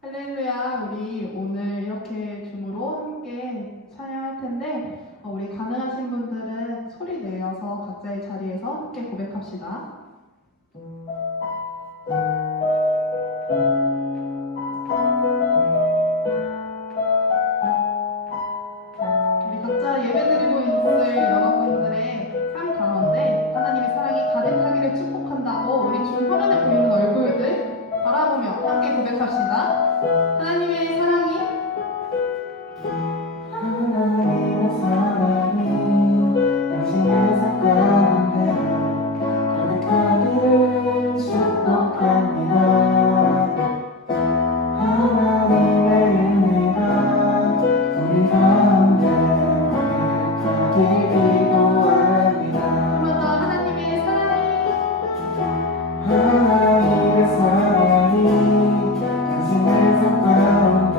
할렐루야, 우리 오늘 이렇게 줌으로 함께 찬양할 텐데, 우리 가능하신 분들은 소리 내어서 각자의 자리에서 함께 고백합시다. 우리 각자 예배드리고 있을 여러분들의 삶 가운데 하나님의 사랑이 가득하기를 축복한다고 우리 줌 화면에 보이는 얼굴들 바라보며 함께 고백합시다. 하나님의 사랑이 당신의 삶 가운데 가득하기를 축복합니다. 하나님의 은혜가 우리 가운데 가득하길 기도합니다. 한번 더 하나님의 사랑이 하나님의 사랑이 당신의 삶 가운데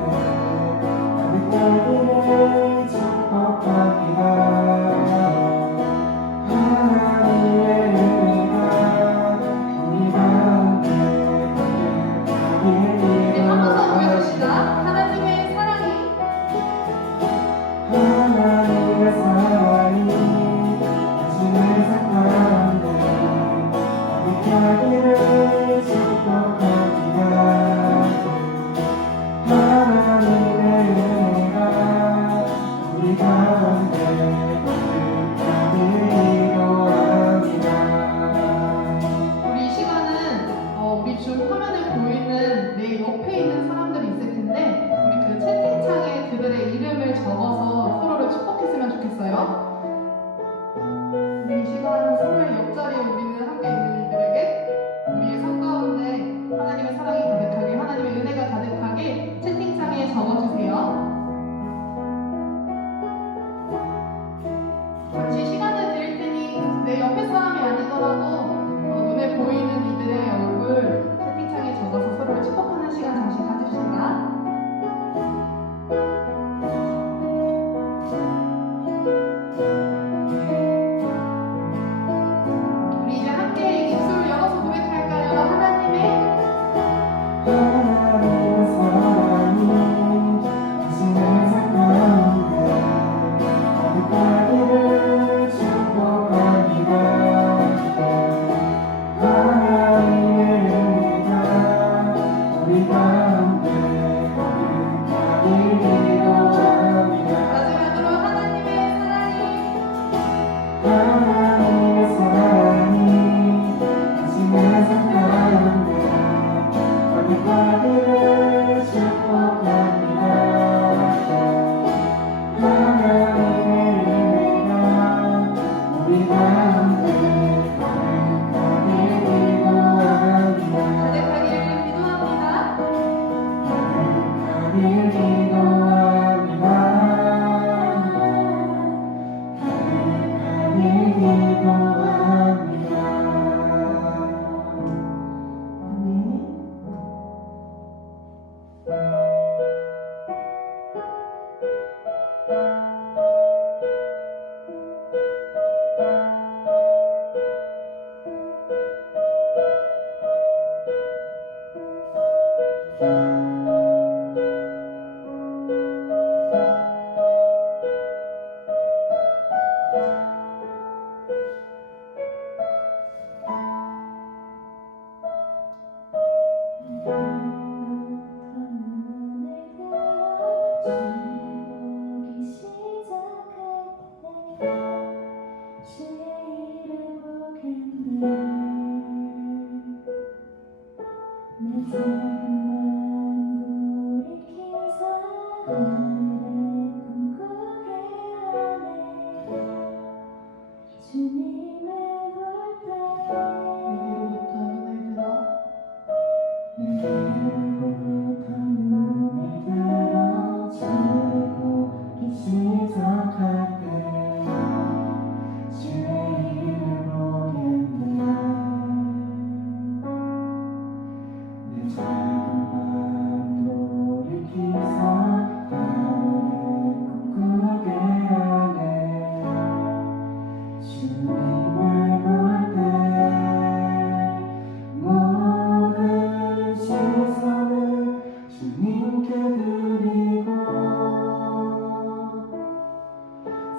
주님께 드리고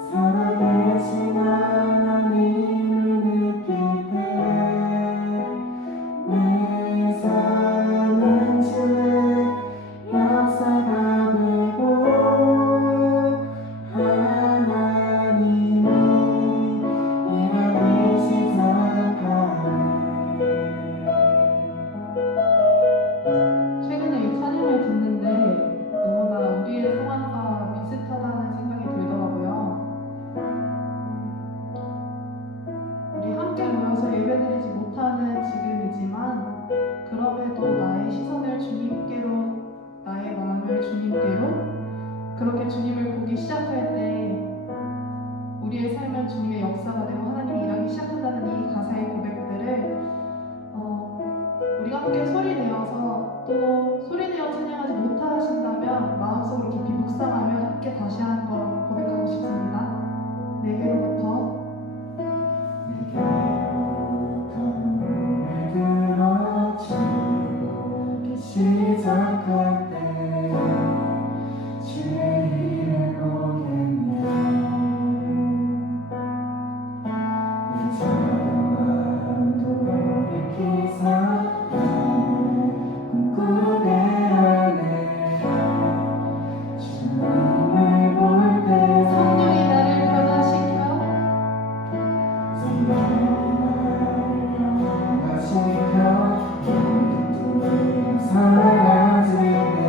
살아계신 하나님을 느낄 때내 삶은 주의 역사가 되고 하나님이 일하기 시작하네. 최근에 이 찬양을 듣는데 너무나 우리의 상황과 비슷하다는 생각이 들더라고요. 우리 함께 모여서 예배드리지 못하는 지금이지만 그럼에도 나의 시선을 주님께로, 나의 마음을 주님께로 그렇게 주님을 보기 시작할 때 우리의 삶은 주님의 역사가 되고 하나님이 일하기 시작한다는 이 가사의 고백들을 우리가 함께 소리내어서 또 소리내어 찬양하지 못하신다면 마음속으로 깊이 묵상하며 함께 다시 한번 고백하고 싶습니다. 내게로부터 내게로부터 눈을 들어치고 시작할 때 주의 보겠네. 내 자랑도 돌이키사 꿈꾸게 하네. 주님을 볼 때 성령이 나를 변화시켜 사랑하시며 사랑하시네.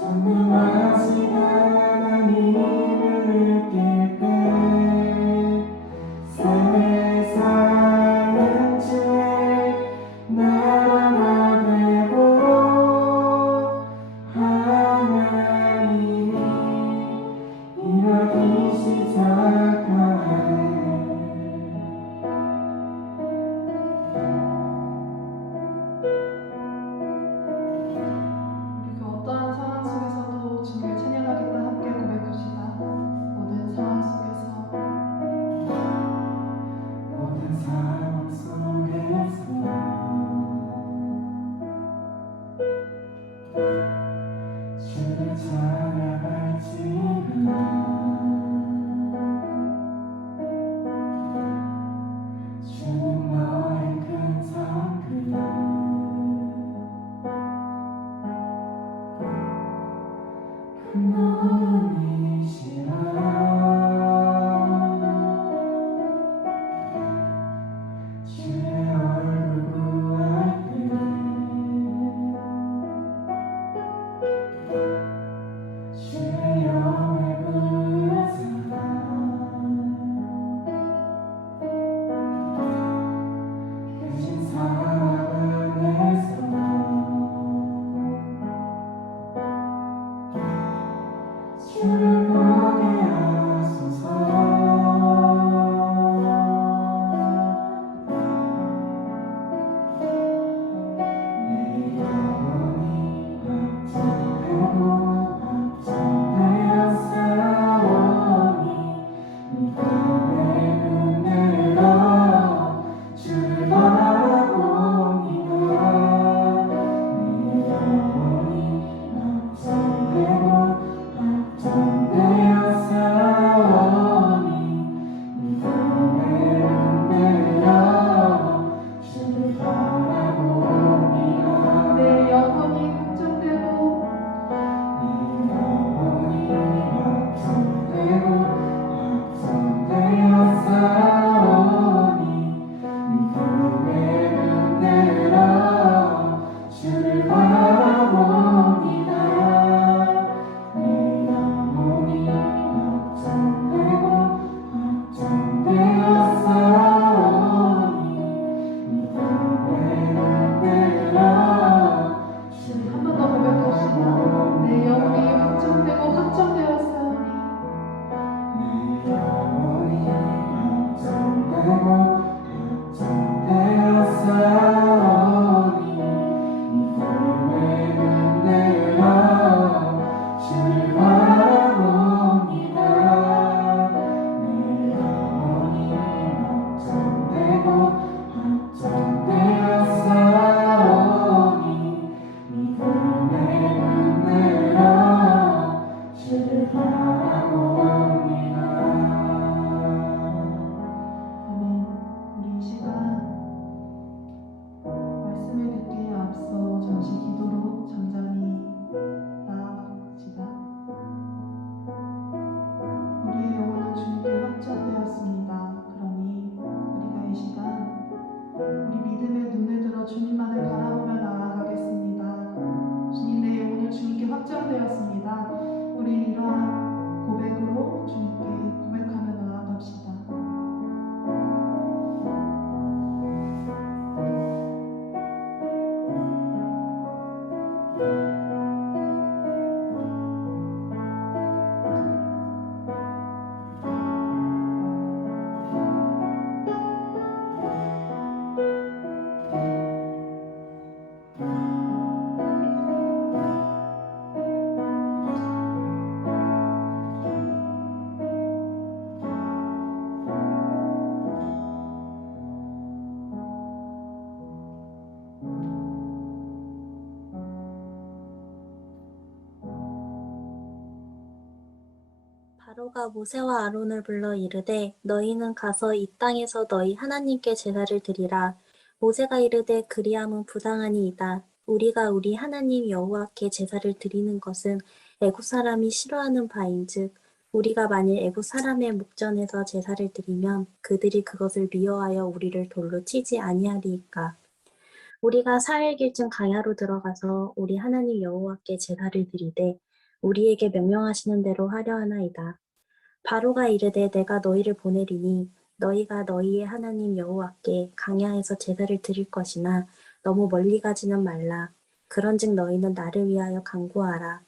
전능하신 하나님을 느낄 때 세상은 주의 나라가 되고 하나님이 일하기 시작하네. 우리 그 어떠한 상황 속에서도 주님을 찬양하겠다 함께 고백합시다. 모든 상황 속에서 모든 상황 속에서 주를 찬양할지라. 주는 너의 큰 성금 큰 도움이시라. 주의 얼굴 구할 때 주의 영을 부르사 크신 사랑 안에서 주를 보게 하소서. 내 영혼이 확정되고 확정되어 싸우니 믿음의 눈을 들어 주를 바라봅니다. 내 영혼이 확정되고 확정되어 싸우니 믿음의 눈을 들어 주를 바라봅니다. 내 영혼이 확정되고 내 영혼이 확정되고 확정되어 싸우니 믿음의 눈 들어 주를 바라봅니다. 내 영혼이 확정되고 확정되어 싸우니 믿음의 눈 들어 우리 한 번 더 고백합시다. 내 영혼이 확정되고 확정되었사오니 내 영혼이 확정되고 확정되어 싸우니 믿음의 눈 들어 주를 바라봅니다. 내 영혼이 확정되고 확정되어 싸우니 믿음의 눈 들어 주를 바라봅니다. 아멘. 우리 이 시간 말씀을 듣기에 앞서 잠시 기도로 잠잠히 나아갑시다. 우리의 영혼은 주님께 확정되었습니다. 그러니 우리가 이 시간 우리 믿음의 눈을 들어 주님만을 바라보며 나아가겠습니다. 주님, 내 영혼은 주님께 확정되었습니다. 우리 이러한 고백으로 주님께 고백하며 나아갑시다. 바로가 모세와 아론을 불러 이르되 너희는 가서 이 땅에서 너희 하나님께 제사를 드리라. 모세가 이르되 그리함은 부당하니이다. 우리가 우리 하나님 여호와께 제사를 드리는 것은 애굽 사람이 싫어하는 바인즉 우리가 만일 애굽 사람의 목전에서 제사를 드리면 그들이 그것을 미워하여 우리를 돌로 치지 아니하리이까. 우리가 4일길쯤 광야로 들어가서 우리 하나님 여호와께 제사를 드리되 우리에게 명령하시는 대로 하려 하나이다. 바로가 이르되 내가 너희를 보내리니 너희가 너희의 하나님 여호와께 강야에서 제사를 드릴 것이나 너무 멀리 가지는 말라. 그런즉 너희는 나를 위하여 간구하라.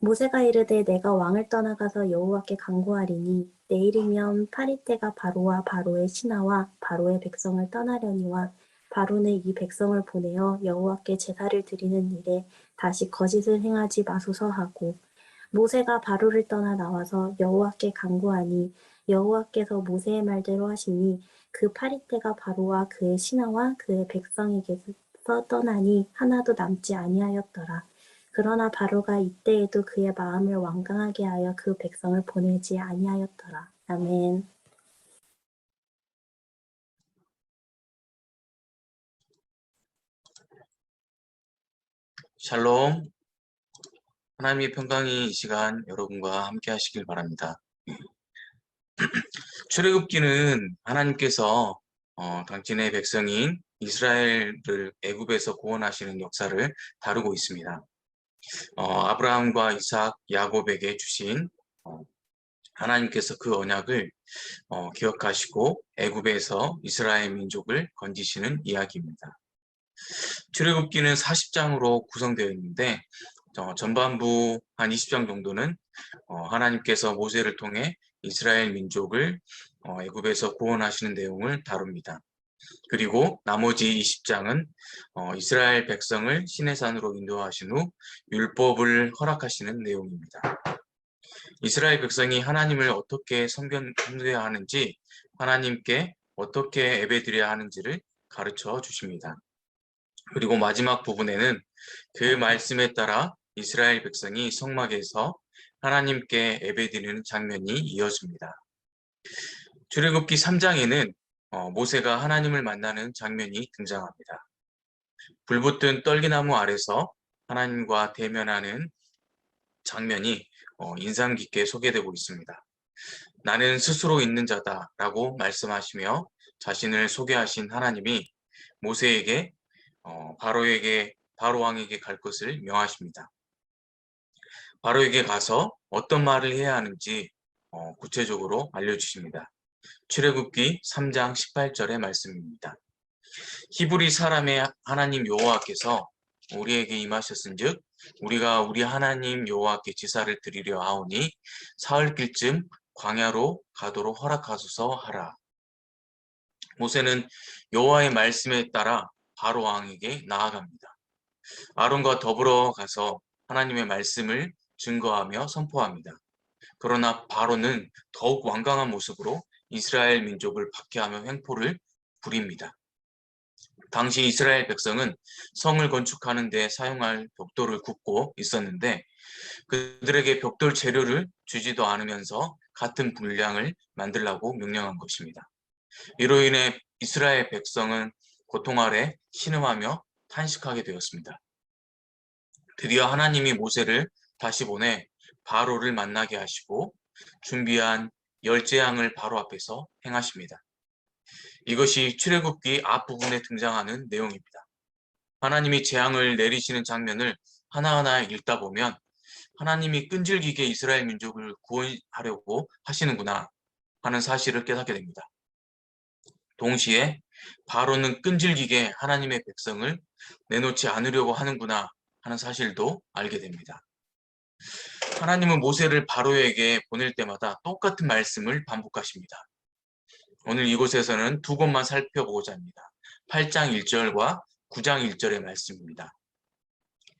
모세가 이르되 내가 왕을 떠나가서 여호와께 간구하리니 내일이면 파리떼가 바로와 바로의 신하와 바로의 백성을 떠나려니와 바로는 이 백성을 보내어 여호와께 제사를 드리는 일에 다시 거짓을 행하지 마소서 하고 모세가 바로를 떠나 나와서 여호와께 간구하니 여호와께서 모세의 말대로 하시니 그 파리떼가 바로와 그의 신하와 그의 백성에게서 떠나니 하나도 남지 아니하였더라. 그러나 바로가 이때에도 그의 마음을 완강하게 하여 그 백성을 보내지 아니하였더라. 아멘. 샬롬. 하나님의 평강이 이 시간 여러분과 함께 하시길 바랍니다. 출애굽기는 하나님께서 당신의 백성인 이스라엘을 애굽에서 구원하시는 역사를 다루고 있습니다. 아브라함과 이삭, 야곱에게 주신 하나님께서 그 언약을 기억하시고 애굽에서 이스라엘 민족을 건지시는 이야기입니다. 출애굽기는 40장으로 구성되어 있는데 전반부 한 20장 정도는 하나님께서 모세를 통해 이스라엘 민족을 애굽에서 구원하시는 내용을 다룹니다. 그리고 나머지 20장은 이스라엘 백성을 시내산으로 인도하신 후 율법을 허락하시는 내용입니다. 이스라엘 백성이 하나님을 어떻게 섬겨야 하는지, 하나님께 어떻게 예배드려야 하는지를 가르쳐 주십니다. 그리고 마지막 부분에는 그 말씀에 따라 이스라엘 백성이 성막에서 하나님께 예배드리는 장면이 이어집니다. 출애굽기 3장에는 모세가 하나님을 만나는 장면이 등장합니다. 불붙은 떨기나무 아래서 하나님과 대면하는 장면이 인상 깊게 소개되고 있습니다. 나는 스스로 있는 자다 라고 말씀하시며 자신을 소개하신 하나님이 모세에게 바로 왕에게 갈 것을 명하십니다. 바로에게 가서 어떤 말을 해야 하는지 구체적으로 알려주십니다. 출애굽기 3장 18절의 말씀입니다. 히브리 사람의 하나님 여호와께서 우리에게 임하셨은즉 우리가 우리 하나님 여호와께 제사를 드리려 하오니 사흘길쯤 광야로 가도록 허락하소서 하라. 모세는 여호와의 말씀에 따라 바로 왕에게 나아갑니다. 아론과 더불어 가서 하나님의 말씀을 증거하며 선포합니다. 그러나 바로는 더욱 완강한 모습으로 이스라엘 민족을 박해하며 횡포를 부립니다. 당시 이스라엘 백성은 성을 건축하는 데 사용할 벽돌을 굽고 있었는데 그들에게 벽돌 재료를 주지도 않으면서 같은 분량을 만들라고 명령한 것입니다. 이로 인해 이스라엘 백성은 고통 아래 신음하며 탄식하게 되었습니다. 드디어 하나님이 모세를 다시 보내 바로를 만나게 하시고 준비한 10재앙을 바로 앞에서 행하십니다. 이것이 출애굽기 앞부분에 등장하는 내용입니다. 하나님이 재앙을 내리시는 장면을 하나하나 읽다 보면 하나님이 끈질기게 이스라엘 민족을 구원하려고 하시는구나 하는 사실을 깨닫게 됩니다. 동시에 바로는 끈질기게 하나님의 백성을 내놓지 않으려고 하는구나 하는 사실도 알게 됩니다. 하나님은 모세를 바로에게 보낼 때마다 똑같은 말씀을 반복하십니다. 오늘 이곳에서는 두 곳만 살펴보고자 합니다. 8장 1절과 9장 1절의 말씀입니다.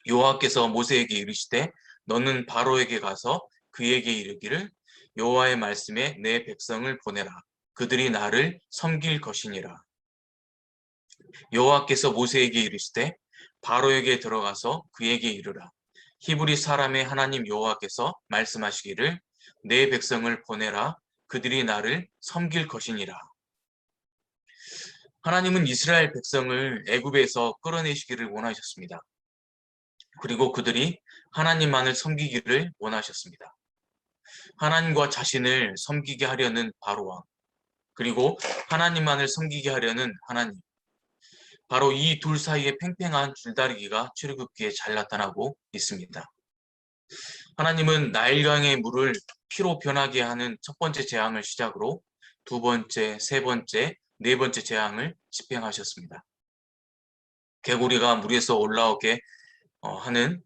여호와께서 모세에게 이르시되 너는 바로에게 가서 그에게 이르기를 여호와의 말씀에 내 백성을 보내라. 그들이 나를 섬길 것이니라. 여호와께서 모세에게 이르시되 바로에게 들어가서 그에게 이르라. 히브리 사람의 하나님 여호와께서 말씀하시기를 내 백성을 보내라. 그들이 나를 섬길 것이니라. 하나님은 이스라엘 백성을 애굽에서 끌어내시기를 원하셨습니다. 그리고 그들이 하나님만을 섬기기를 원하셨습니다. 하나님과 자신을 섬기게 하려는 바로왕, 그리고 하나님만을 섬기게 하려는 하나님. 바로 이 둘 사이의 팽팽한 줄다리기가 출애굽기에 잘 나타나고 있습니다. 하나님은 나일강의 물을 피로 변하게 하는 첫 번째 재앙을 시작으로 두 번째, 세 번째, 네 번째 재앙을 집행하셨습니다. 개구리가 물에서 올라오게 하는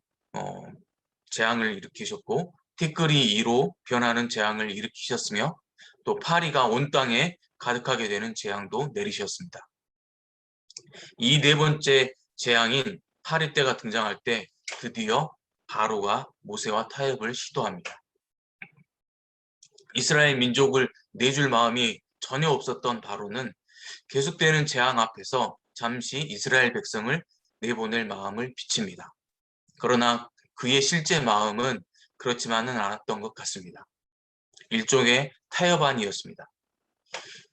재앙을 일으키셨고, 티끌이 이로 변하는 재앙을 일으키셨으며, 또 파리가 온 땅에 가득하게 되는 재앙도 내리셨습니다. 이 네 번째 재앙인 파리 때가 등장할 때 드디어 바로가 모세와 타협을 시도합니다. 이스라엘 민족을 내줄 마음이 전혀 없었던 바로는 계속되는 재앙 앞에서 잠시 이스라엘 백성을 내보낼 마음을 비칩니다. 그러나 그의 실제 마음은 그렇지만은 않았던 것 같습니다. 일종의 타협안이었습니다.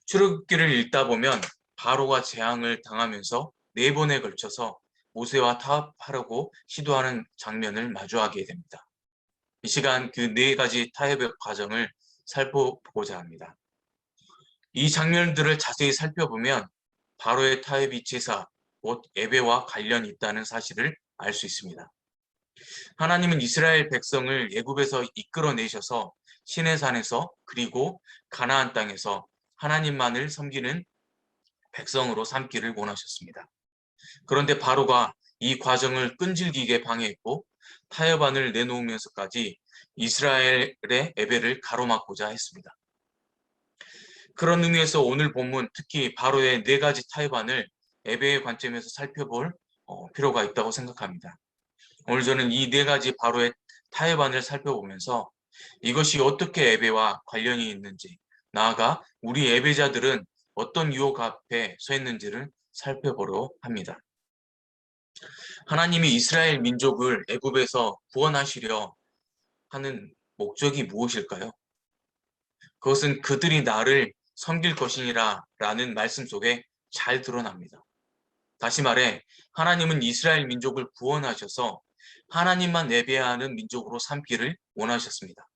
출애굽기를 읽다 보면 바로가 재앙을 당하면서 4번에 걸쳐서 모세와 타협하려고 시도하는 장면을 마주하게 됩니다. 이 시간 그 4가지 타협의 과정을 살펴보고자 합니다. 이 장면들을 자세히 살펴보면 바로의 타협이 제사, 곧 예배와 관련이 있다는 사실을 알 수 있습니다. 하나님은 이스라엘 백성을 애굽에서 이끌어내셔서 시내산에서 그리고 가나안 땅에서 하나님만을 섬기는 백성으로 삼기를 원하셨습니다. 그런데 바로가 이 과정을 끈질기게 방해했고 타협안을 내놓으면서까지 이스라엘의 예배를 가로막고자 했습니다. 그런 의미에서 오늘 본문, 특히 바로의 4가지 타협안을 예배의 관점에서 살펴볼 필요가 있다고 생각합니다. 오늘 저는 이 4가지 바로의 타협안을 살펴보면서 이것이 어떻게 예배와 관련이 있는지, 나아가 우리 예배자들은 어떤 유혹 앞에 서 있는지를 살펴보려 합니다. 하나님이 이스라엘 민족을 애굽에서 구원하시려 하는 목적이 무엇일까요? 그것은 그들이 나를 섬길 것이니라 라는 말씀 속에 잘 드러납니다. 다시 말해 하나님은 이스라엘 민족을 구원하셔서 하나님만 예배하는 민족으로 삼기를 원하셨습니다.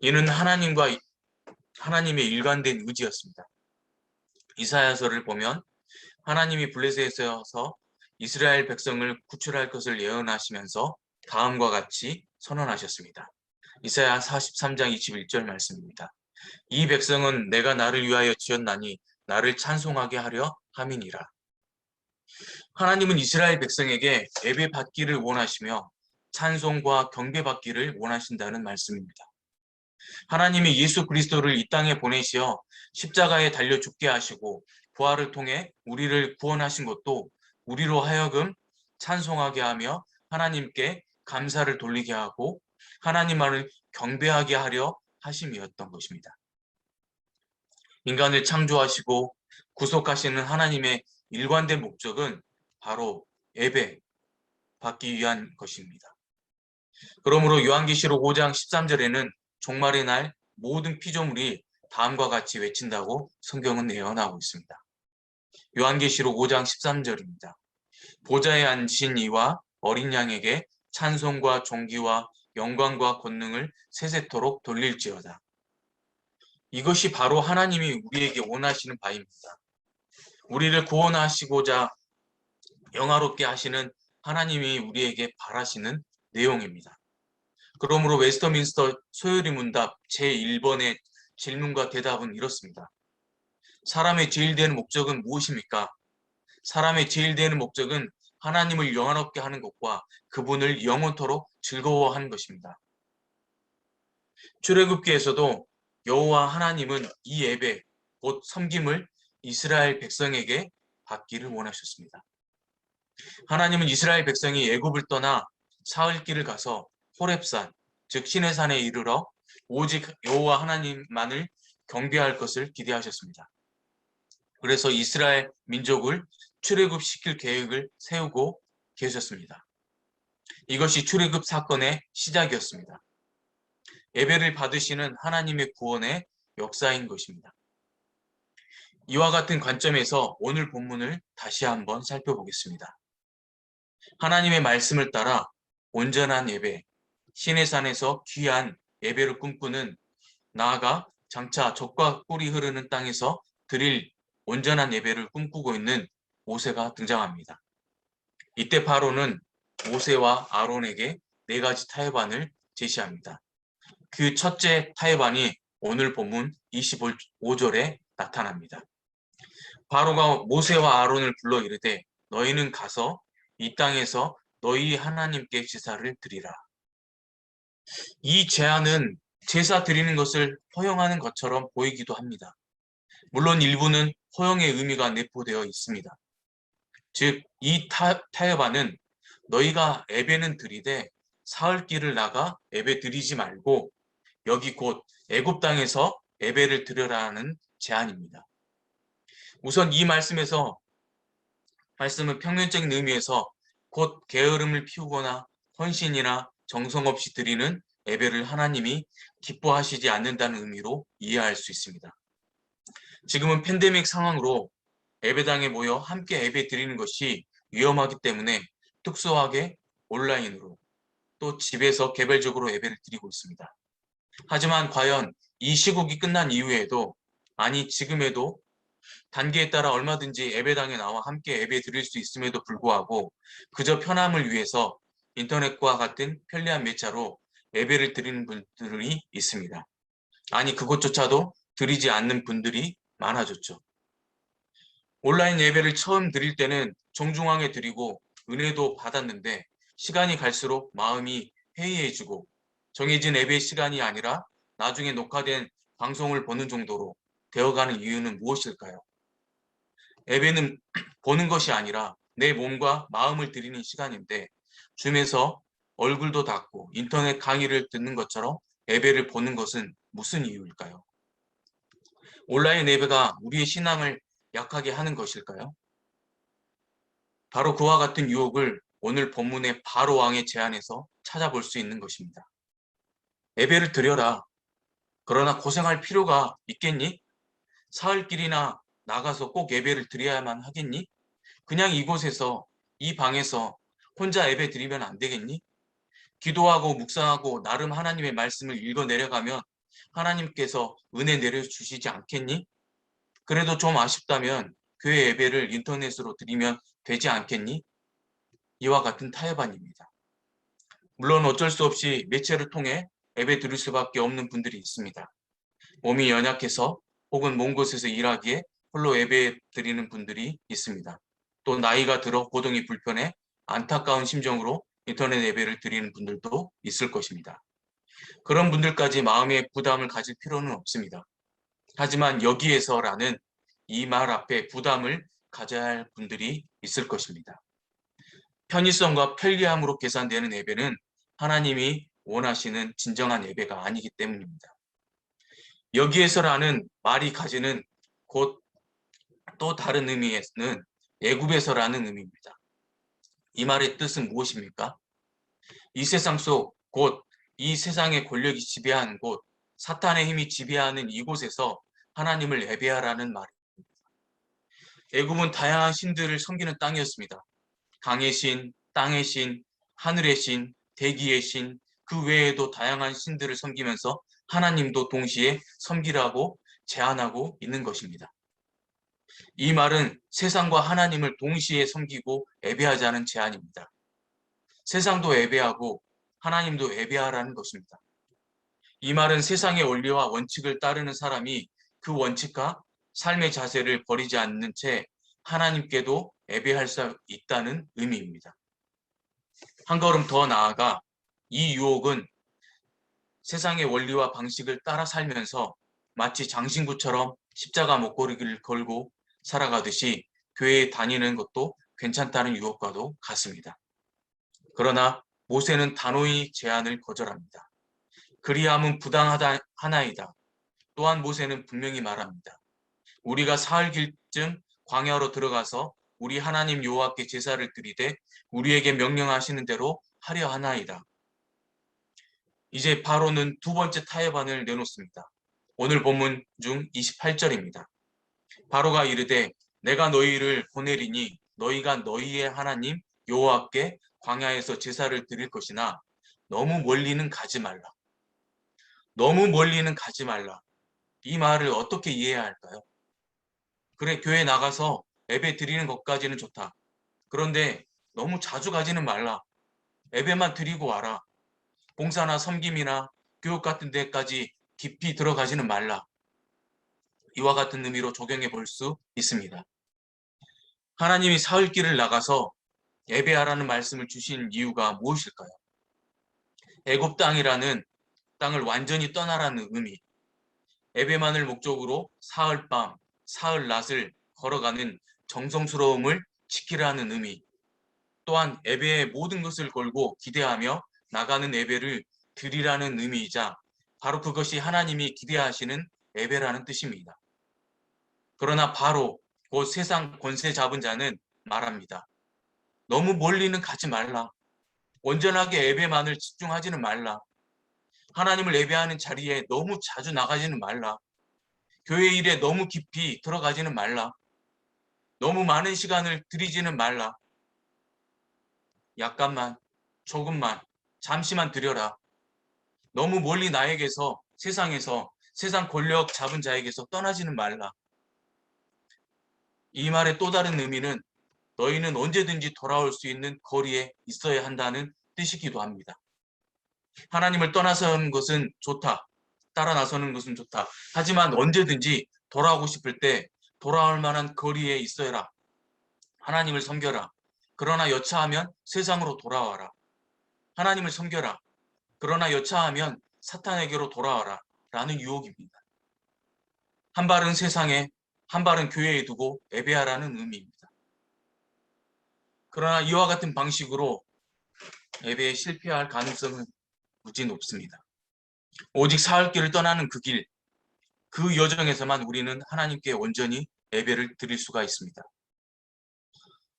이는 하나님의 일관된 의지였습니다. 이사야서를 보면 하나님이 블레셋에서 이스라엘 백성을 구출할 것을 예언하시면서 다음과 같이 선언하셨습니다. 이사야 43장 21절 말씀입니다. 이 백성은 내가 나를 위하여 지었나니 나를 찬송하게 하려 함이니라. 하나님은 이스라엘 백성에게 예배 받기를 원하시며 찬송과 경배 받기를 원하신다는 말씀입니다. 하나님이 예수 그리스도를 이 땅에 보내시어 십자가에 달려 죽게 하시고 부활을 통해 우리를 구원하신 것도 우리로 하여금 찬송하게 하며 하나님께 감사를 돌리게 하고 하나님만을 경배하게 하려 하심이었던 것입니다. 인간을 창조하시고 구속하시는 하나님의 일관된 목적은 바로 예배 받기 위한 것입니다. 그러므로 요한계시록 5장 13절에는 종말의 날 모든 피조물이 다음과 같이 외친다고 성경은 예언하고 있습니다. 요한계시록 5장 13절입니다. 보좌에 앉으신 이와 어린 양에게 찬송과 존귀와 영광과 권능을 세세토록 돌릴지어다. 이것이 바로 하나님이 우리에게 원하시는 바입니다. 우리를 구원하시고자 영화롭게 하시는 하나님이 우리에게 바라시는 내용입니다. 그러므로 웨스터민스터 소요리 문답 제1번의 질문과 대답은 이렇습니다. 사람의 제일 되는 목적은 무엇입니까? 사람의 제일 되는 목적은 하나님을 영화롭게 하는 것과 그분을 영원토록 즐거워하는 것입니다. 출애굽기에서도 여호와 하나님은 이 예배, 곧 섬김을 이스라엘 백성에게 받기를 원하셨습니다. 하나님은 이스라엘 백성이 애굽을 떠나 사흘길을 가서 호렙산, 즉 시내산에 이르러 오직 여호와 하나님만을 경배할 것을 기대하셨습니다. 그래서 이스라엘 민족을 출애굽시킬 계획을 세우고 계셨습니다. 이것이 출애굽 사건의 시작이었습니다. 예배를 받으시는 하나님의 구원의 역사인 것입니다. 이와 같은 관점에서 오늘 본문을 다시 한번 살펴보겠습니다. 하나님의 말씀을 따라 온전한 예배, 시내산에서 귀한 예배를 꿈꾸는, 나아가 장차 젖과 꿀이 흐르는 땅에서 드릴 온전한 예배를 꿈꾸고 있는 모세가 등장합니다. 이때 바로는 모세와 아론에게 네 가지 타협안을 제시합니다. 그 첫째 타협안이 오늘 본문 25절에 나타납니다. 바로가 모세와 아론을 불러 이르되 너희는 가서 이 땅에서 너희 하나님께 제사를 드리라. 이 제안은 제사 드리는 것을 허용하는 것처럼 보이기도 합니다. 물론 일부는 허용의 의미가 내포되어 있습니다. 즉, 이 타협안은 너희가 예배는 드리되 사흘길을 나가 예배 드리지 말고 여기 곧 애굽 땅에서 예배를 드려라는 제안입니다. 우선 이 말씀은 평면적인 의미에서 곧 게으름을 피우거나 헌신이나 정성 없이 드리는 예배를 하나님이 기뻐하시지 않는다는 의미로 이해할 수 있습니다. 지금은 팬데믹 상황으로 예배당에 모여 함께 예배 드리는 것이 위험하기 때문에 특수하게 온라인으로 또 집에서 개별적으로 예배를 드리고 있습니다. 하지만 과연 이 시국이 끝난 이후에도 아니 지금에도 단계에 따라 얼마든지 예배당에 나와 함께 예배 드릴 수 있음에도 불구하고 그저 편함을 위해서 인터넷과 같은 편리한 매체로 예배를 드리는 분들이 있습니다. 아니 그것조차도 드리지 않는 분들이 많아졌죠. 온라인 예배를 처음 드릴 때는 정중하게 드리고 은혜도 받았는데 시간이 갈수록 마음이 해이해지고 정해진 예배 시간이 아니라 나중에 녹화된 방송을 보는 정도로 되어가는 이유는 무엇일까요? 예배는 보는 것이 아니라 내 몸과 마음을 드리는 시간인데 줌에서 얼굴도 닫고 인터넷 강의를 듣는 것처럼 예배를 보는 것은 무슨 이유일까요? 온라인 예배가 우리의 신앙을 약하게 하는 것일까요? 바로 그와 같은 유혹을 오늘 본문의 바로 왕의 제안에서 찾아볼 수 있는 것입니다. 예배를 드려라. 그러나 고생할 필요가 있겠니? 사흘길이나 나가서 꼭 예배를 드려야만 하겠니? 그냥 이곳에서 이 방에서 혼자 예배 드리면 안 되겠니? 기도하고 묵상하고 나름 하나님의 말씀을 읽어 내려가면 하나님께서 은혜 내려주시지 않겠니? 그래도 좀 아쉽다면 교회 예배를 인터넷으로 드리면 되지 않겠니? 이와 같은 타협안입니다. 물론 어쩔 수 없이 매체를 통해 예배 드릴 수밖에 없는 분들이 있습니다. 몸이 연약해서 혹은 먼 곳에서 일하기에 홀로 예배 드리는 분들이 있습니다. 또 나이가 들어 고동이 불편해 안타까운 심정으로 인터넷 예배를 드리는 분들도 있을 것입니다. 그런 분들까지 마음의 부담을 가질 필요는 없습니다. 하지만 여기에서라는 이 말 앞에 부담을 가져야 할 분들이 있을 것입니다. 편의성과 편리함으로 계산되는 예배는 하나님이 원하시는 진정한 예배가 아니기 때문입니다. 여기에서라는 말이 가지는 곧 또 다른 의미에서는 애굽에서라는 의미입니다. 이 말의 뜻은 무엇입니까? 이 세상 속 곧 이 세상의 권력이 지배하는 곳, 사탄의 힘이 지배하는 이곳에서 하나님을 예배하라는 말입니다. 애굽은 다양한 신들을 섬기는 땅이었습니다. 강의 신, 땅의 신, 하늘의 신, 대기의 신, 그 외에도 다양한 신들을 섬기면서 하나님도 동시에 섬기라고 제안하고 있는 것입니다. 이 말은 세상과 하나님을 동시에 섬기고 예배하자는 제안입니다. 세상도 예배하고 하나님도 예배하라는 것입니다. 이 말은 세상의 원리와 원칙을 따르는 사람이 그 원칙과 삶의 자세를 버리지 않는 채 하나님께도 예배할 수 있다는 의미입니다. 한 걸음 더 나아가 이 유혹은 세상의 원리와 방식을 따라 살면서 마치 장신구처럼 십자가 목걸이를 걸고 살아가듯이 교회에 다니는 것도 괜찮다는 유혹과도 같습니다. 그러나 모세는 단호히 제안을 거절합니다. 그리함은 부당하다 하나이다. 또한 모세는 분명히 말합니다. 우리가 사흘길쯤 광야로 들어가서 우리 하나님 여호와께 제사를 드리되 우리에게 명령하시는 대로 하려 하나이다. 이제 바로는 두 번째 타협안을 내놓습니다. 오늘 본문 중 28절입니다. 바로가 이르되 내가 너희를 보내리니 너희가 너희의 하나님 여호와께 광야에서 제사를 드릴 것이나 너무 멀리는 가지 말라. 너무 멀리는 가지 말라. 이 말을 어떻게 이해해야 할까요? 그래, 교회 나가서 예배 드리는 것까지는 좋다. 그런데 너무 자주 가지는 말라. 예배만 드리고 와라. 봉사나 섬김이나 교육 같은 데까지 깊이 들어가지는 말라. 이와 같은 의미로 적용해 볼 수 있습니다. 하나님이 사흘길을 나가서 예배하라는 말씀을 주신 이유가 무엇일까요? 애굽 땅이라는 땅을 완전히 떠나라는 의미, 예배만을 목적으로 사흘 밤, 사흘 낮을 걸어가는 정성스러움을 지키라는 의미, 또한 예배의 모든 것을 걸고 기대하며 나가는 예배를 드리라는 의미이자 바로 그것이 하나님이 기대하시는 예배라는 뜻입니다. 그러나 바로 곧 세상 권세 잡은 자는 말합니다. 너무 멀리는 가지 말라. 온전하게 예배만을 집중하지는 말라. 하나님을 예배하는 자리에 너무 자주 나가지는 말라. 교회 일에 너무 깊이 들어가지는 말라. 너무 많은 시간을 들이지는 말라. 약간만, 조금만, 잠시만 드려라. 너무 멀리 나에게서, 세상에서, 세상 권력 잡은 자에게서 떠나지는 말라. 이 말의 또 다른 의미는 너희는 언제든지 돌아올 수 있는 거리에 있어야 한다는 뜻이기도 합니다. 하나님을 떠나서는 것은 좋다. 따라 나서는 것은 좋다. 하지만 언제든지 돌아오고 싶을 때 돌아올 만한 거리에 있어라. 하나님을 섬겨라. 그러나 여차하면 세상으로 돌아와라. 하나님을 섬겨라. 그러나 여차하면 사탄에게로 돌아와라. 라는 유혹입니다. 한 발은 세상에, 한 발은 교회에 두고 예배하라는 의미입니다. 그러나 이와 같은 방식으로 예배에 실패할 가능성은 무지 높습니다. 오직 사흘길을 떠나는 그 길, 그 여정에서만 우리는 하나님께 온전히 예배를 드릴 수가 있습니다.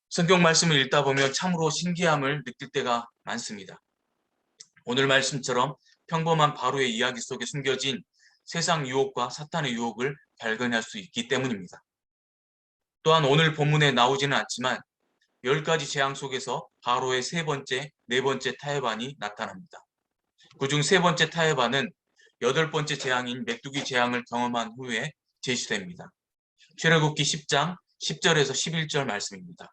성경 말씀을 읽다 보면 참으로 신기함을 느낄 때가 많습니다. 오늘 말씀처럼 평범한 바로의 이야기 속에 숨겨진 세상 유혹과 사탄의 유혹을 발견할 수 있기 때문입니다. 또한 오늘 본문에 나오지는 않지만 10가지 재앙 속에서 바로의 세 번째, 네 번째 타협안이 나타납니다. 그중 세 번째 타협안은 8번째 재앙인 메뚜기 재앙을 경험한 후에 제시됩니다. 출애굽기 10장 10절에서 11절 말씀입니다.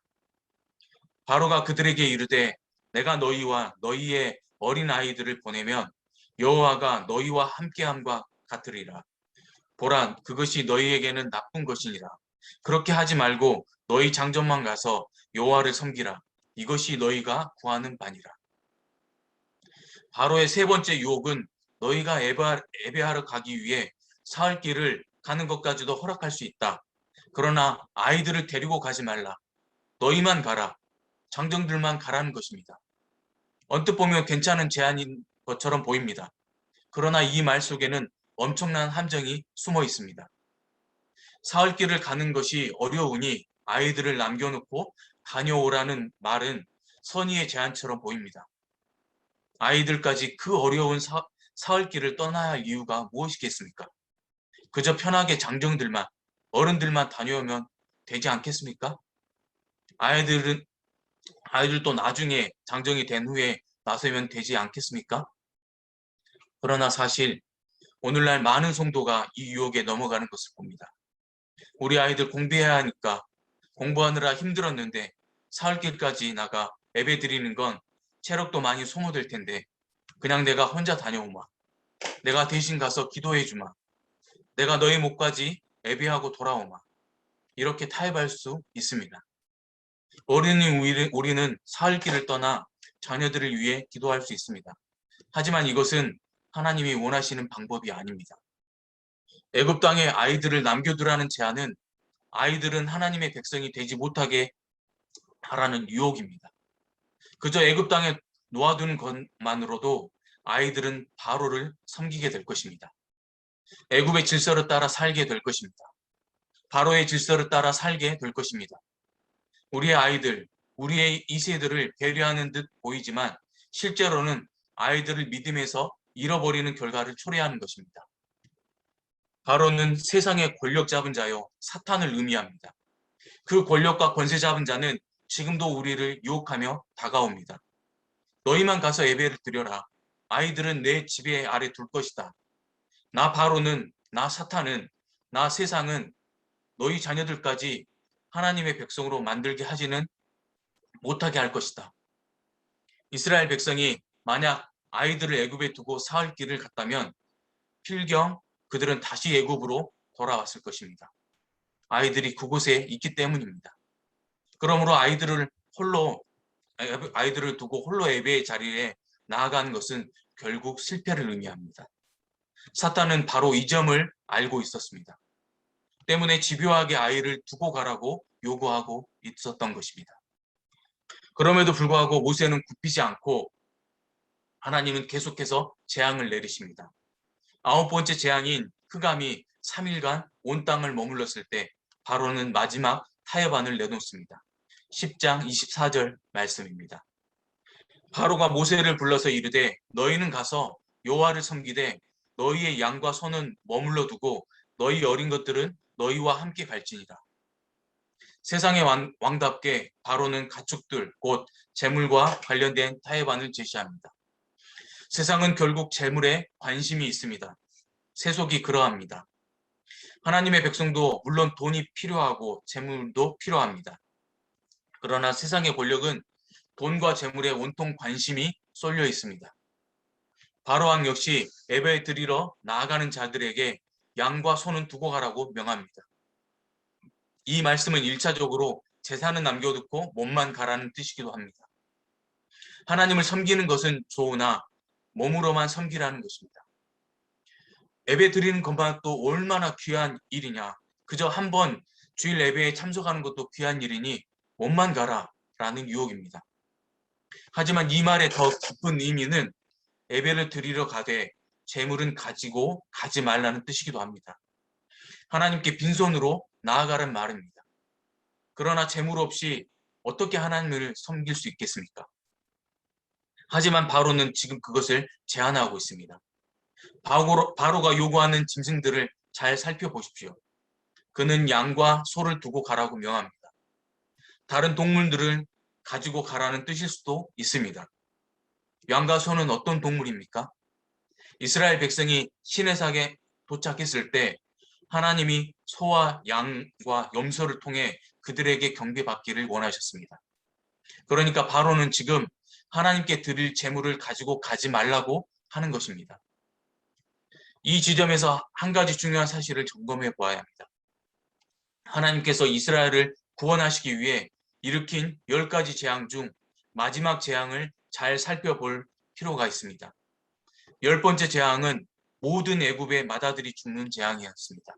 바로가 그들에게 이르되 내가 너희와 너희의 어린 아이들을 보내면 여호와가 너희와 함께함과 같으리라. 보라, 그것이 너희에게는 나쁜 것이니라. 그렇게 하지 말고 너희 장정만 가서 여호와를 섬기라. 이것이 너희가 구하는 바니라. 바로의 세 번째 유혹은 너희가 예배하러 가기 위해 사흘길을 가는 것까지도 허락할 수 있다. 그러나 아이들을 데리고 가지 말라. 너희만 가라. 장정들만 가라는 것입니다. 언뜻 보면 괜찮은 제안인 것처럼 보입니다. 그러나 이 말 속에는 엄청난 함정이 숨어 있습니다. 사흘길을 가는 것이 어려우니 아이들을 남겨놓고 다녀오라는 말은 선의의 제안처럼 보입니다. 아이들까지 그 어려운 사흘길을 떠나야 할 이유가 무엇이겠습니까? 그저 편하게 장정들만, 어른들만 다녀오면 되지 않겠습니까? 아이들도 나중에 장정이 된 후에 나서면 되지 않겠습니까? 그러나 사실 오늘날 많은 성도가 이 유혹에 넘어가는 것을 봅니다. 우리 아이들 공부해야 하니까 공부하느라 힘들었는데 사흘길까지 나가 예배 드리는 건 체력도 많이 소모될 텐데 그냥 내가 혼자 다녀오마. 내가 대신 가서 기도해 주마. 내가 너희 목까지 예배하고 돌아오마. 이렇게 타협할 수 있습니다. 어른인 우리는 사흘길을 떠나 자녀들을 위해 기도할 수 있습니다. 하지만 이것은 하나님이 원하시는 방법이 아닙니다. 애굽 땅에 아이들을 남겨두라는 제안은 아이들은 하나님의 백성이 되지 못하게 하라는 유혹입니다. 그저 애굽 땅에 놓아두는 것만으로도 아이들은 바로를 섬기게 될 것입니다. 애굽의 질서를 따라 살게 될 것입니다. 바로의 질서를 따라 살게 될 것입니다. 우리의 아이들, 우리의 2세들을 배려하는 듯 보이지만 실제로는 아이들을 믿음에서 잃어버리는 결과를 초래하는 것입니다. 바로는 세상의 권력 잡은 자요, 사탄을 의미합니다. 그 권력과 권세 잡은 자는 지금도 우리를 유혹하며 다가옵니다. 너희만 가서 예배를 드려라. 아이들은 내 지배 아래 둘 것이다. 나 바로는, 나 사탄은, 나 세상은 너희 자녀들까지 하나님의 백성으로 만들게 하지는 못하게 할 것이다. 이스라엘 백성이 만약 아이들을 애굽에 두고 사흘 길을 갔다면 필경 그들은 다시 애굽으로 돌아왔을 것입니다. 아이들이 그곳에 있기 때문입니다. 그러므로 아이들을 두고 홀로 예배의 자리에 나아가는 것은 결국 실패를 의미합니다. 사탄은 바로 이 점을 알고 있었습니다. 때문에 집요하게 아이를 두고 가라고 요구하고 있었던 것입니다. 그럼에도 불구하고 모세는 굽히지 않고 하나님은 계속해서 재앙을 내리십니다. 9번째 재앙인 흑암이 3일간 온 땅을 머물렀을 때 바로는 마지막 타협안을 내놓습니다. 10장 24절 말씀입니다. 바로가 모세를 불러서 이르되 너희는 가서 여호와를 섬기되 너희의 양과 소는 머물러 두고 너희 어린 것들은 너희와 함께 갈지니라. 세상의 왕답게 바로는 가축들 곧 재물과 관련된 타협안을 제시합니다. 세상은 결국 재물에 관심이 있습니다. 세속이 그러합니다. 하나님의 백성도 물론 돈이 필요하고 재물도 필요합니다. 그러나 세상의 권력은 돈과 재물에 온통 관심이 쏠려 있습니다. 바로왕 역시 예배 드리러 나아가는 자들에게 양과 소는 두고 가라고 명합니다. 이 말씀은 1차적으로 재산은 남겨두고 몸만 가라는 뜻이기도 합니다. 하나님을 섬기는 것은 좋으나 몸으로만 섬기라는 것입니다. 예배 드리는 것만 또 얼마나 귀한 일이냐. 그저 한번 주일 예배에 참석하는 것도 귀한 일이니 몸만 가라라는 유혹입니다. 하지만 이 말의 더 깊은 의미는 예배를 드리러 가되 재물은 가지고 가지 말라는 뜻이기도 합니다. 하나님께 빈손으로 나아가는 말입니다. 그러나 재물 없이 어떻게 하나님을 섬길 수 있겠습니까? 하지만 바로는 지금 그것을 제한하고 있습니다. 바로가 요구하는 짐승들을 잘 살펴보십시오. 그는 양과 소를 두고 가라고 명합니다. 다른 동물들을 가지고 가라는 뜻일 수도 있습니다. 양과 소는 어떤 동물입니까? 이스라엘 백성이 시내산에 도착했을 때 하나님이 소와 양과 염소를 통해 그들에게 경배받기를 원하셨습니다. 그러니까 바로는 지금 하나님께 드릴 재물을 가지고 가지 말라고 하는 것입니다. 이 지점에서 한 가지 중요한 사실을 점검해 보아야 합니다. 하나님께서 이스라엘을 구원하시기 위해 일으킨 10가지 재앙 중 마지막 재앙을 잘 살펴볼 필요가 있습니다. 10번째 재앙은 모든 애굽의 맏아들이 죽는 재앙이었습니다.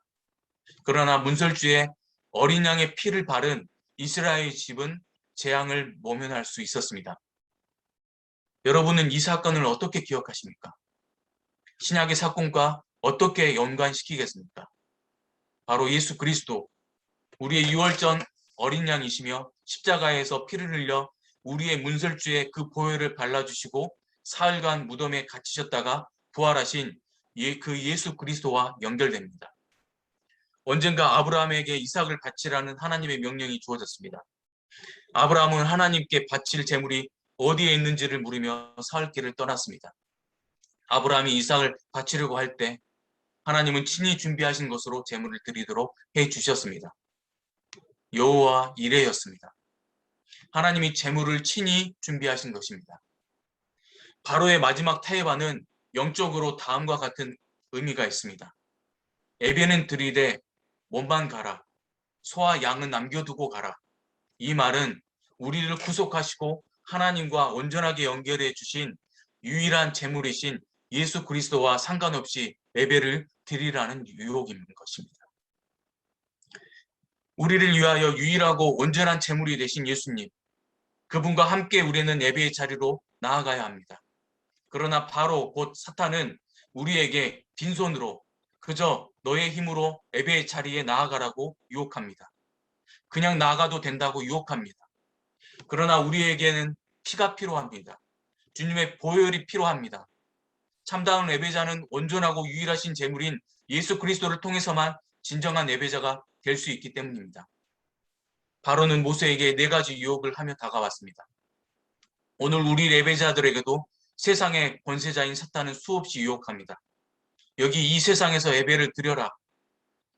그러나 문설주에 어린 양의 피를 바른 이스라엘 집은 재앙을 모면할 수 있었습니다. 여러분은 이 사건을 어떻게 기억하십니까? 신약의 사건과 어떻게 연관시키겠습니까? 바로 예수 그리스도, 우리의 유월전 어린 양이시며 십자가에서 피를 흘려 우리의 문설주에 그 보혈을 발라주시고 사흘간 무덤에 갇히셨다가 부활하신 그 예수 그리스도와 연결됩니다. 언젠가 아브라함에게 이삭을 바치라는 하나님의 명령이 주어졌습니다. 아브라함은 하나님께 바칠 재물이 어디에 있는지를 물으며 사흘길을 떠났습니다. 아브라함이 이삭을 바치려고 할 때 하나님은 친히 준비하신 것으로 재물을 드리도록 해주셨습니다. 여호와 이레였습니다. 하나님이 재물을 친히 준비하신 것입니다. 바로의 마지막 타협안은 영적으로 다음과 같은 의미가 있습니다. 예배는 드리되 몸만 가라. 소와 양은 남겨두고 가라. 이 말은 우리를 구속하시고 하나님과 온전하게 연결해 주신 유일한 재물이신 예수 그리스도와 상관없이 예배를 드리라는 유혹인 것입니다. 우리를 위하여 유일하고 온전한 재물이 되신 예수님, 그분과 함께 우리는 예배의 자리로 나아가야 합니다. 그러나 바로 곧 사탄은 우리에게 빈손으로 그저 너의 힘으로 예배의 자리에 나아가라고 유혹합니다. 그냥 나아가도 된다고 유혹합니다. 그러나 우리에게는 피가 필요합니다. 주님의 보혈이 필요합니다. 참다운 예배자는 온전하고 유일하신 재물인 예수 그리스도를 통해서만 진정한 예배자가 될 수 있기 때문입니다. 바로는 모세에게 4가지 유혹을 하며 다가왔습니다. 오늘 우리 예배자들에게도 세상의 권세자인 사탄은 수없이 유혹합니다. 여기 이 세상에서 예배를 드려라.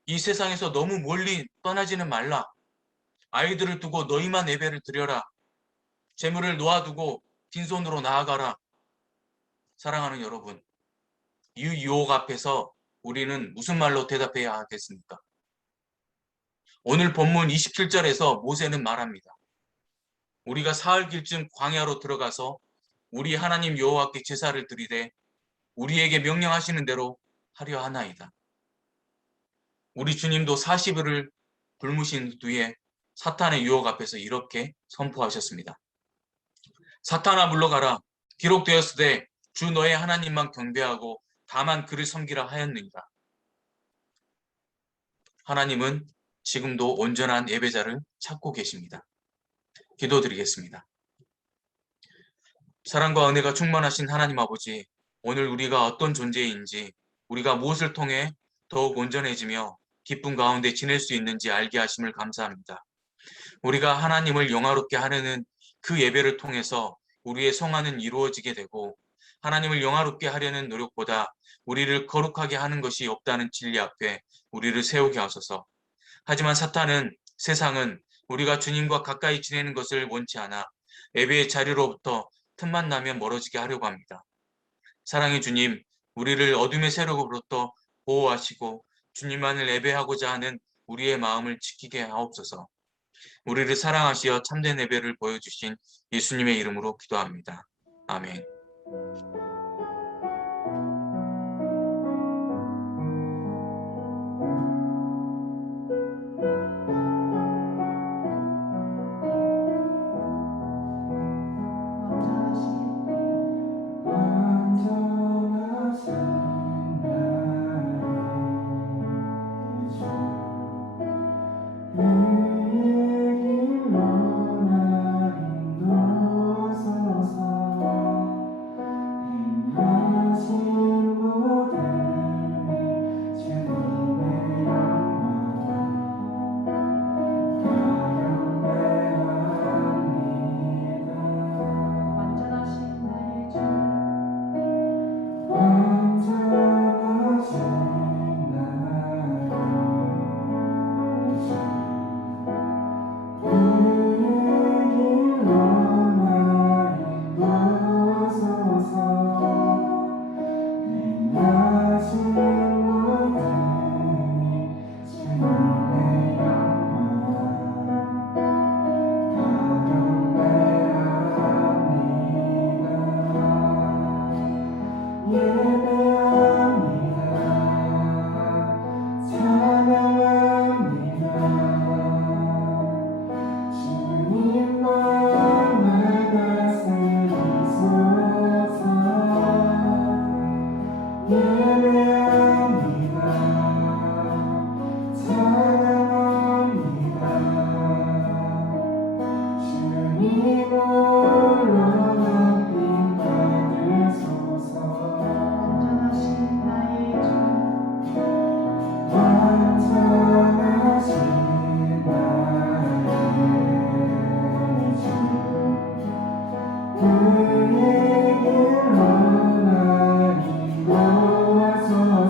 이 세상에서 너무 멀리 떠나지는 말라. 아이들을 두고 너희만 예배를 드려라. 재물을 놓아두고 빈손으로 나아가라. 사랑하는 여러분, 이 유혹 앞에서 우리는 무슨 말로 대답해야 하겠습니까? 오늘 본문 27절에서 모세는 말합니다. 우리가 사흘 길쯤 광야로 들어가서 우리 하나님 여호와께 제사를 드리되 우리에게 명령하시는 대로 하려 하나이다. 우리 주님도 40일을 굶으신 뒤에 사탄의 유혹 앞에서 이렇게 선포하셨습니다. 사탄아 물러가라. 기록되었으되 주 너의 하나님만 경배하고 다만 그를 섬기라 하였느니라. 하나님은 지금도 온전한 예배자를 찾고 계십니다. 기도드리겠습니다. 사랑과 은혜가 충만하신 하나님 아버지, 오늘 우리가 어떤 존재인지, 우리가 무엇을 통해 더욱 온전해지며 기쁨 가운데 지낼 수 있는지 알게 하심을 감사합니다. 우리가 하나님을 영화롭게 하려는 그 예배를 통해서 우리의 성화는 이루어지게 되고 하나님을 영화롭게 하려는 노력보다 우리를 거룩하게 하는 것이 없다는 진리 앞에 우리를 세우게 하소서. 하지만 사탄은, 세상은 우리가 주님과 가까이 지내는 것을 원치 않아 예배의 자리로부터 틈만 나면 멀어지게 하려고 합니다. 사랑의 주님, 우리를 어둠의 세력으로부터 보호하시고 주님만을 예배하고자 하는 우리의 마음을 지키게 하옵소서. 우리를 사랑하시어 참된 예배를 보여주신 예수님의 이름으로 기도합니다. 아멘. 그의 길로 나를 인도하소서.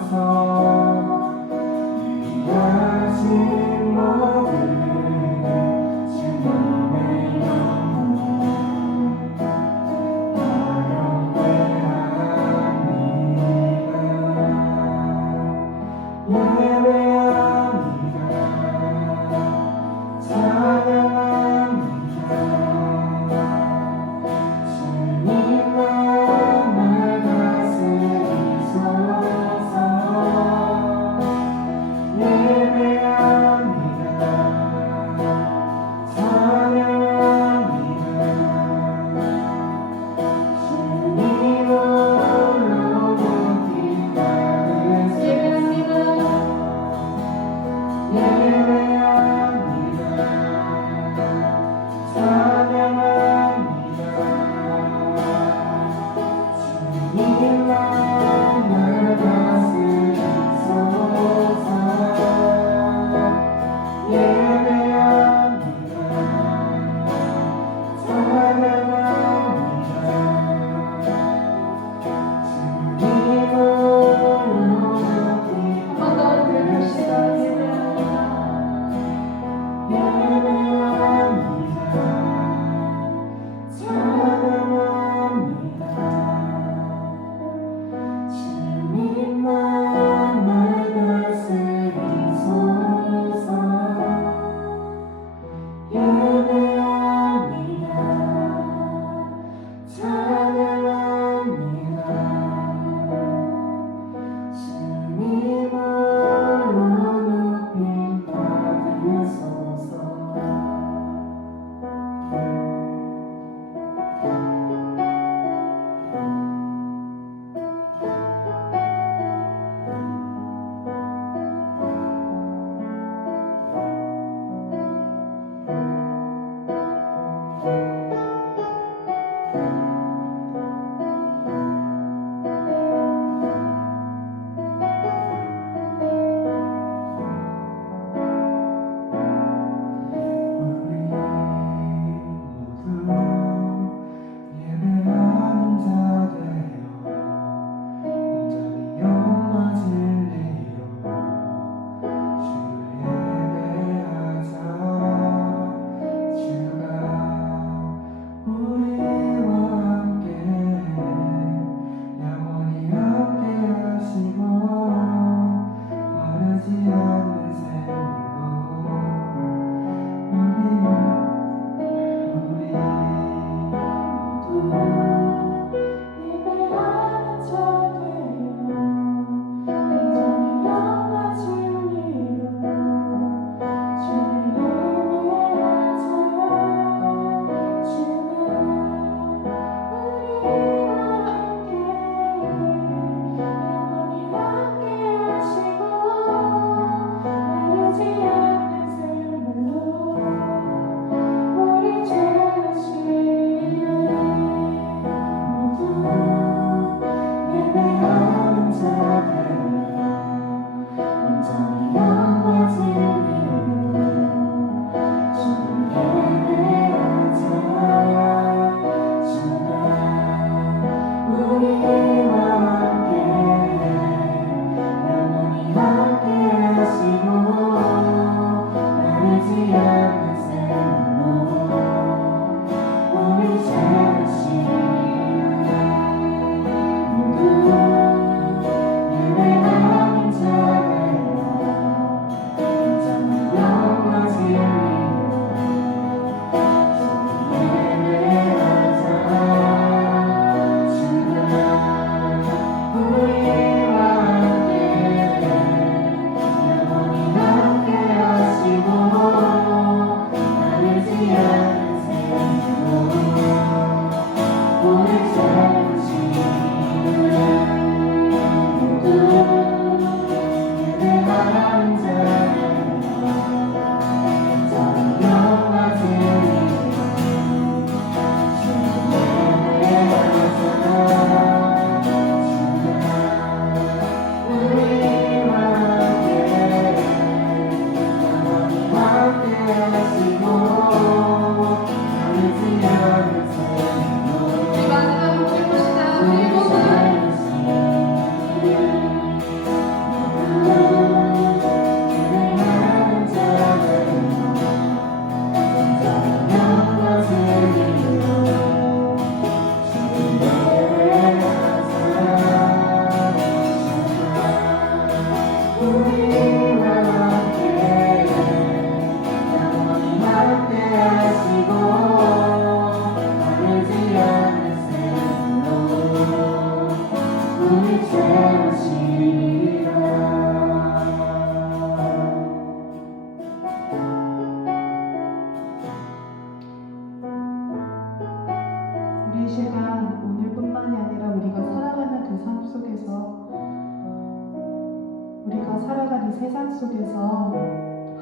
그 세상 속에서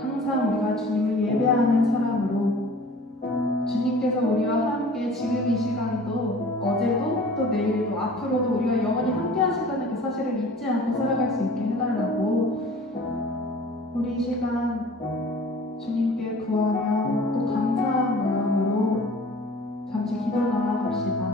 항상 우리가 주님을 예배하는 사람으로 주님께서 우리와 함께 지금 이 시간도 어제도 또 내일도 앞으로도 우리가 영원히 함께 하시다는 그 사실을 잊지 않고 살아갈 수 있게 해달라고 우리 이 시간 주님께 구하며 또 감사한 마음으로 잠시 기도 나눠갑시다.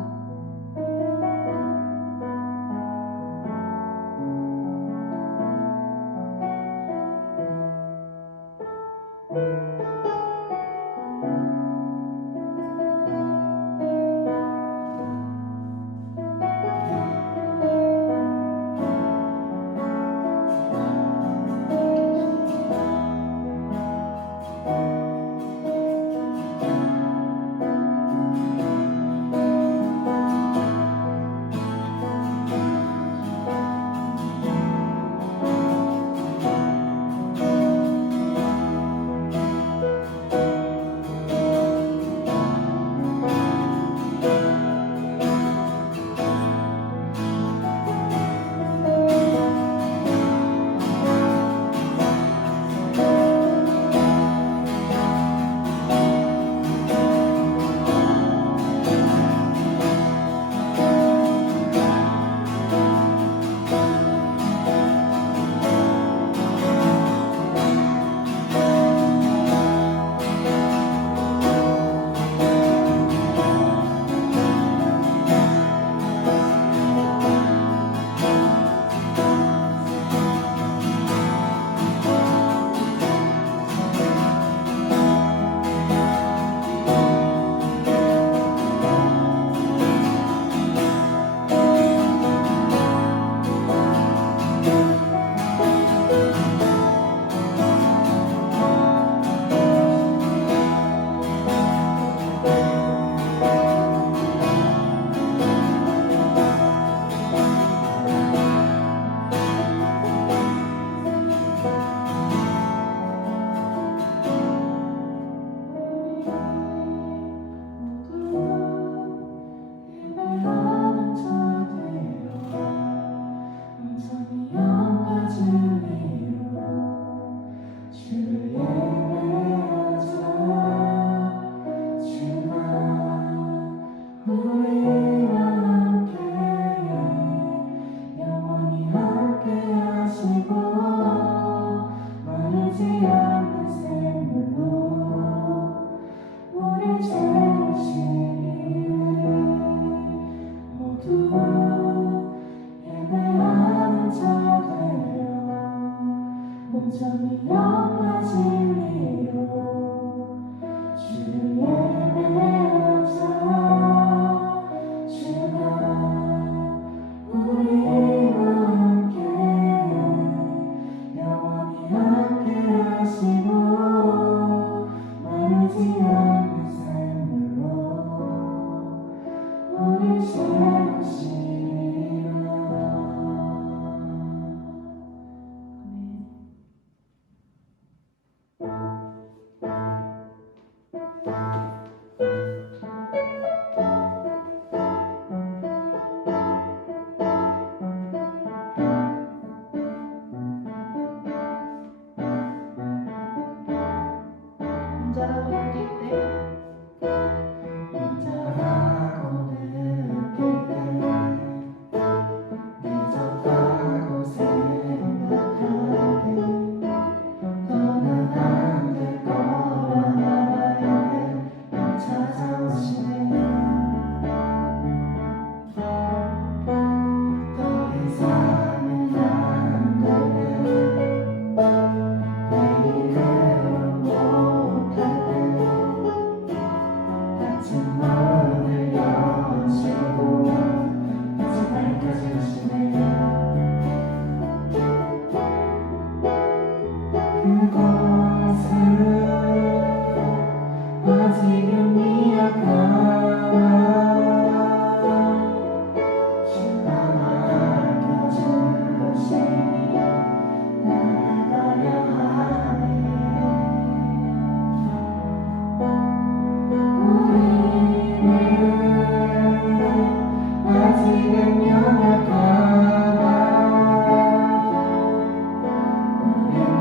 혼자라고 느낄 때 혼자라고 느낄 때 늦었다고 생각하게 너는 안 될 거라 말아야 돼 찾아오시네 더 이상은 안 되네 내 이대로 못할 때 같은 문을 여시고 이제 발까지 오시네 그곳은 아직은 미약한 주가 맡겨주시니 나아가려 하네 우리는 아직은 연약하다 우리는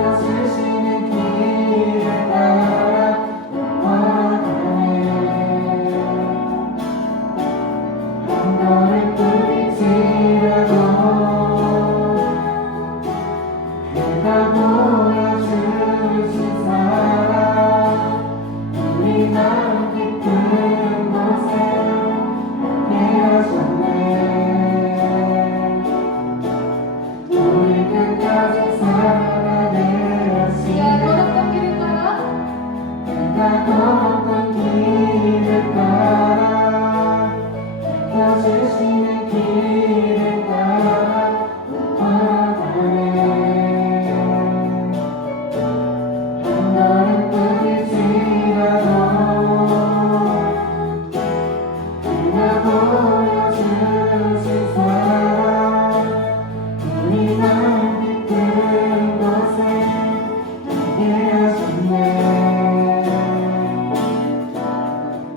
거스르시는 길을 따라 걸어가네 한 걸음 뿐이지라도 그가 보여주신 사랑 우리 마음 깊은 곳에 함께하셨네 우리 끝까지 사랑하는 우리가 걸었던 길을 따라 내가 걸었던 길을 따라 거스르시는 길을 따라 걸어가네 한 걸음 뿐이지라도 내가 보여주신 사랑 우리 마음 깊은 곳에 함께하셨네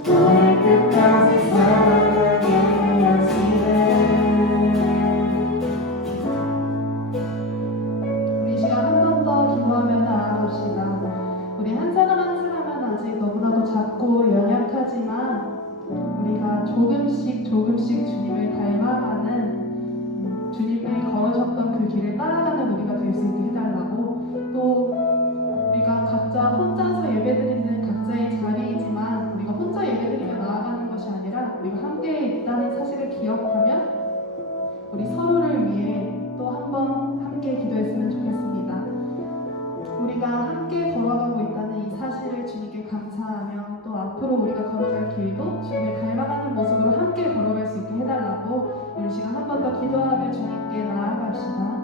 우리 끝까지 사랑하게 하시네 우리 시간 한 번 더 기도하며 나아갑시다. 우리 한 사람 한 사람은 아직 너무나도 작고 연약하지만 우리가 조금씩 주님을 닮아가는 주님이 걸으셨던 그 길을 따라가는 우리가 될 수 있게 해달라고 또 우리가 각자 혼자서 예배드리는 각자의 자리이지만 우리가 혼자 예배드리며 나아가는 것이 아니라 우리가 함께 있다는 사실을 기억하며 우리 서로를 위해 또 한 번 함께 기도했으면 좋겠습니다. 우리가 함께 걸어가고 있다는 이 사실을 주님께 감사하며 또 앞으로 우리가 걸어갈 길도 주님을 닮아가는 모습으로 함께 걸어갈 수 있게 해달라고 우리 시간 한 번 더 기도하며 주님께 나아갑시다.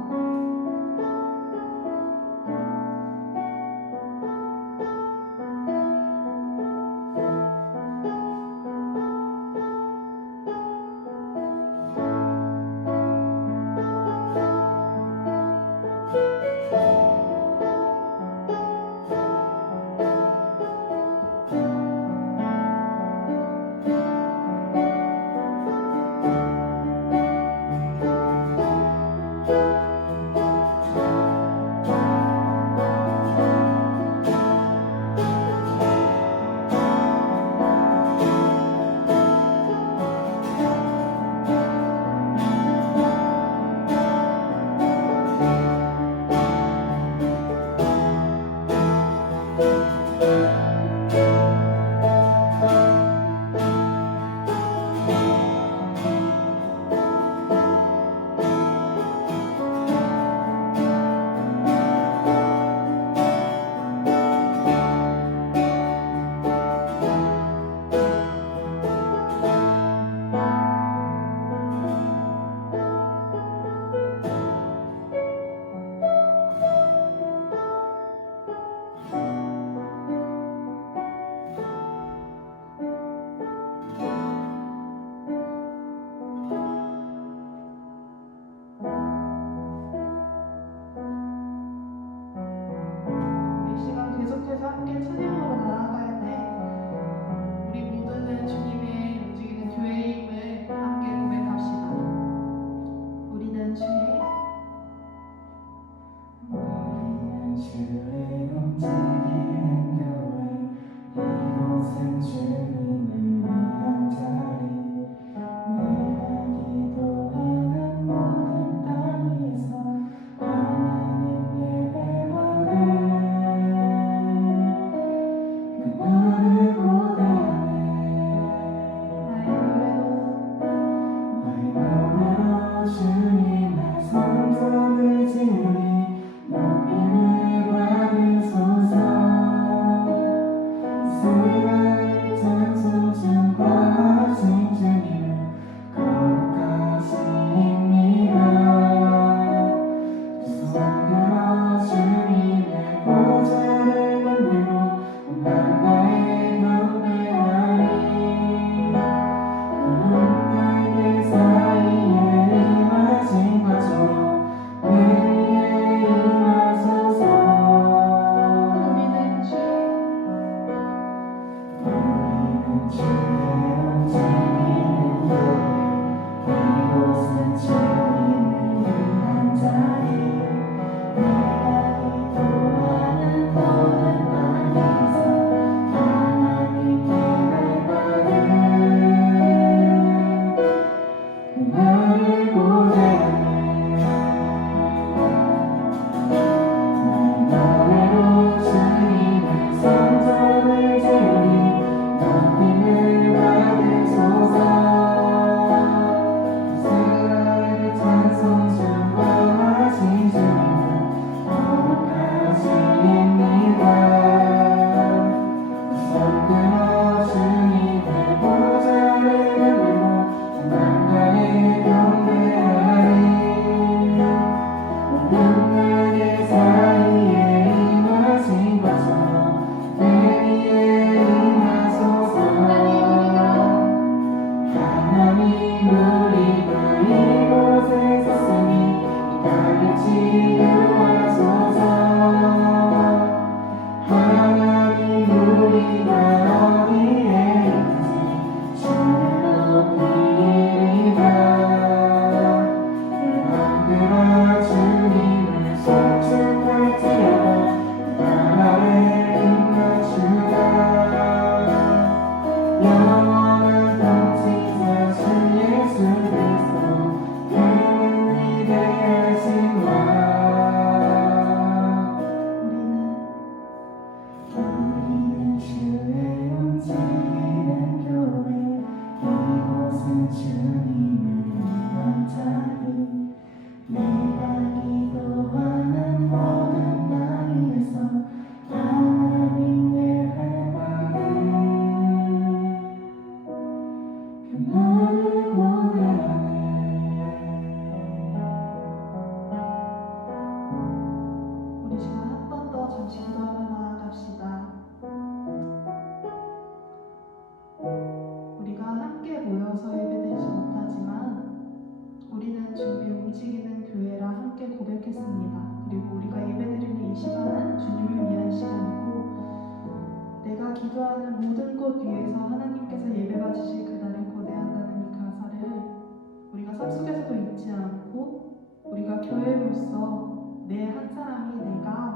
교회로서 내 한 사람이 내가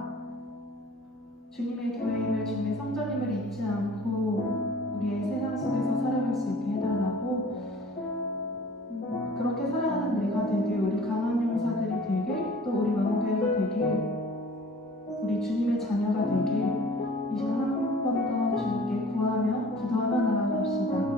주님의 교회임을 주님의 성전임을 잊지 않고 우리의 세상 속에서 살아갈 수 있게 해달라고 그렇게 살아가는 내가 되길 우리 강원용사들이 되길 또 우리 마음교회가 되길 우리 주님의 자녀가 되길 이 시간 한 번 더 주님께 구하며 기도하며 나아갑시다.